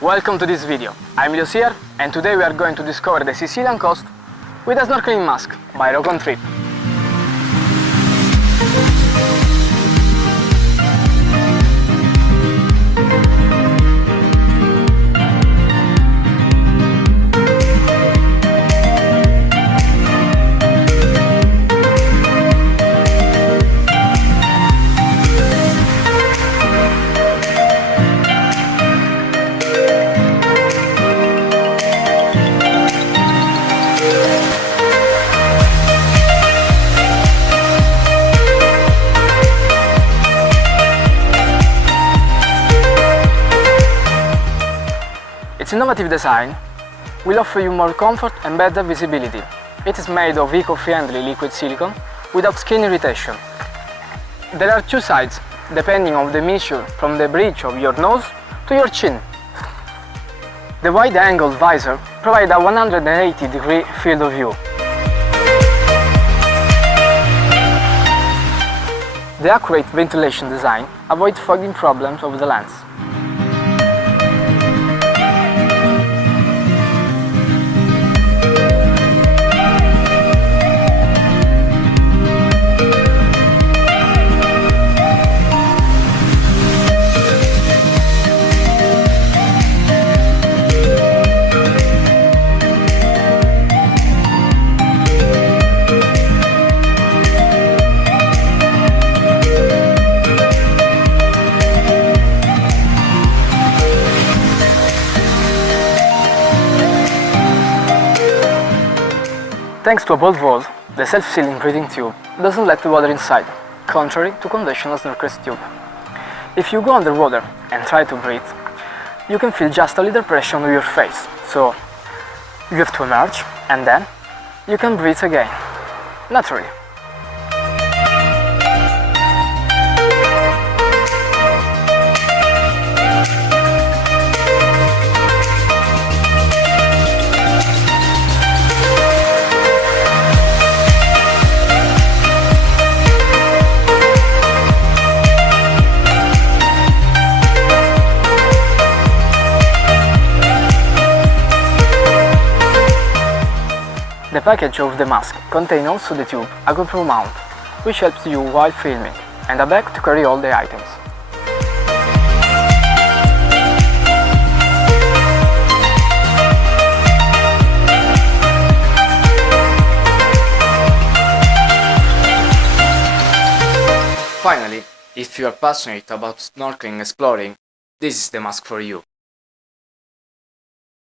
Welcome to this video. I'm LeoSeaR and today we are going to discover the Sicilian coast with a snorkeling mask by Rocontrip. Its innovative design will offer you more comfort and better visibility. It is made of eco-friendly liquid silicone without skin irritation. There are two sides, depending on the measure from the bridge of your nose to your chin. The wide-angle visor provides a 180-degree field of view. The accurate ventilation design avoids fogging problems of the lens. Thanks to a bolt valve, the self-sealing breathing tube doesn't let the water inside, contrary to conventional snorkel tube. If you go underwater and try to breathe, you can feel just a little pressure on your face, so you have to emerge and then you can breathe again, naturally. The package of the mask contains also the tube, a GoPro mount, which helps you while filming, and a bag to carry all the items. Finally, if you are passionate about snorkeling and exploring, this is the mask for you.